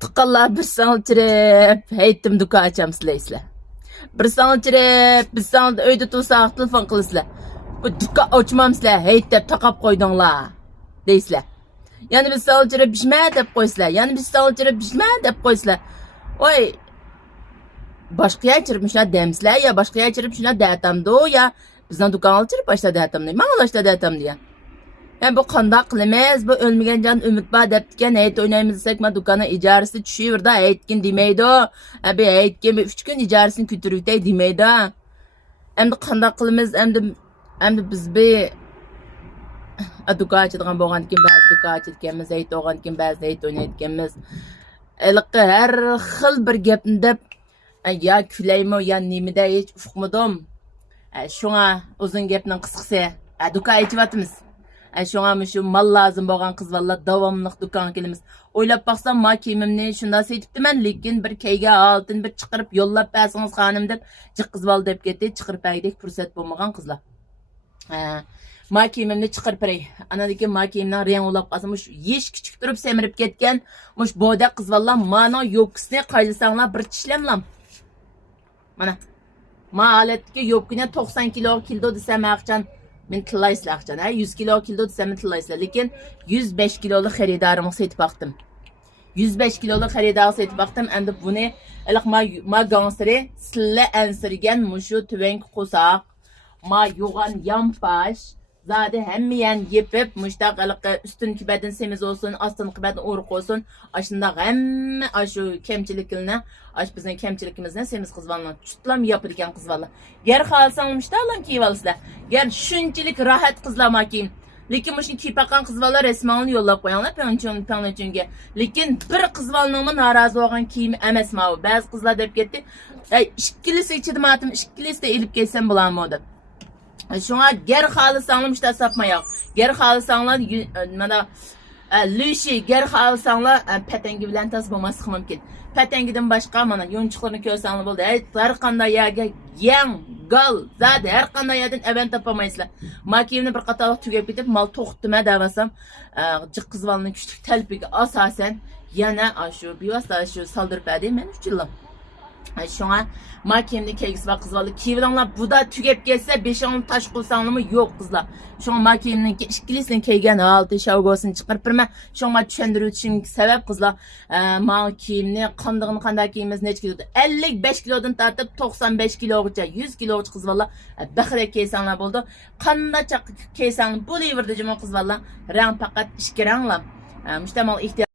Tıqqanlar bir sanılçırıp, heyttim duka açam sileysizler. Bir sanılçırıp, biz sanılda öyde tursaq telefon qılısızlar. Bu duka açmam sizler, heyt dep taqap qoydunlar, deysizler. Yani biz sanılçırıp bişme dep qoysizlar, yani biz sanılçırıp bişme dep qoysizlar. Oy, başka yer çırpmışlar demsizler ya, başka yer çırpmışlar dağıtamdı o ya. Bizden dukan alçırıp başta dağıtamdı, mağlaşta dağıtamdı ya. Yani bu qandaq qilamiz, bu ölmegen can ümit bor debdikan, hayit o'ynaymiz desak, ma do'konni ijarasi tushaverdi, hayitkin demaydi. Abi hayitkin 3 kun ijarasini ko'taribdi demaydi. Endi qandaq qilamiz? Endi biz be do'kon ochadigan bo'lgan ekan, ba'zi do'kon ochadiganmiz, hayit o'g'an ekan, ba'zi hayit o'ynaydiganmiz. Iliqqa har xil bir gapni deb ya kulaymi, ya nimada hech uqmadim. Shunga uzun gapning qisqasi, do'kon ochyapmiz. Şuna şu mal lazım bo'lgan qiz valla davomliq do'konga kelamiz. O'ylab baqsam, ma kiyimimni shunda setibdiman, lekin bir keyga oltin bir chiqirib yo'llab bersangiz xonim deb, jiq qiz val deb ketdi, chiqirib berdik, fursat bo'lmagan qizlar. Ma kiyimimni chiqirib beray. Anadagi ma kiyimning rang ulab qolsam, shu yesh kichik turib semirib ketgan, mush boda qiz valla mana yo'qisini qaylisanglar bir tishlamlam. Mana ma holatga yo'qini 90 kilo kildo desam aqchan men tillaysizlar aqchan, 100 kilo kildo desam men tillaysizlar, lekin 105 kiloluk xaridarimni setib baqdim. 105 kiloluk xaridarni setib baqdim, endi buni iliq ma gansiri silla ansirgan mushu tuvank qo'saq, ma yo'g'an yampash zade hemmeyen yepip muştaq iliqi üstünki beden semiz olsun, astınki beden uruq olsun, aşında hemme aşu kemçilikini, aş bizden kemçilikimizden semiz kızvalına tutlam yapırken kızvalla. Ger xalsan muşta alam kiyvalısılar. Ger şunçilik rahat kızlama kiyim. Lekin muşun kiypakan kızvallar resmanını yollap koyanlar pençönge. Lekin bir kızvalınımın narazı olan kiyimi emes mavu. Bazı kızlar dep gitti. İşkilisi içidim atım, işkilisi de elip geçsem bulanmadı. Şuna ger xalısanglar müşta sapmayak. Ger xalısanglar mana lüşi ger xalısanglar patengi bilan tas bo'lmaslik mumkin. Patengidan boshqa mana yonchiqlarni ko'rsanglar bo'ldi. Har qanday yerga yang, gal, zad har qanday yerdan avan topolmaysizlar. Makiyimni bir qatorliq tugab ketib, mal to'xtama davasam, jiq qizvalning kuchlik talpiga asosan yana shu bevosita shu saldirib berdi men 3 yillam. Şuna makiyimni keygisi va qizvallar kiyivlanlar bu da tugab ketsa 5-10 taş qo'ysanlarmi yo'q qizlar. Şuna makiyimning ikkilisini kiygan holda shavgosini chiqarib birman. Şuna tushuntirib o'tishim sabab qizlar, makiyimni qanday kiyimiz necha kilo? 55 kilodan tortib 95 kilogacha, 100 kilogacha qizvallar baxira kiysanlar bo'ldi. Qanday chaq kiysanlar bo'laverdi jimo qizvallar. Rang faqat 2 ranglar. Mushtamal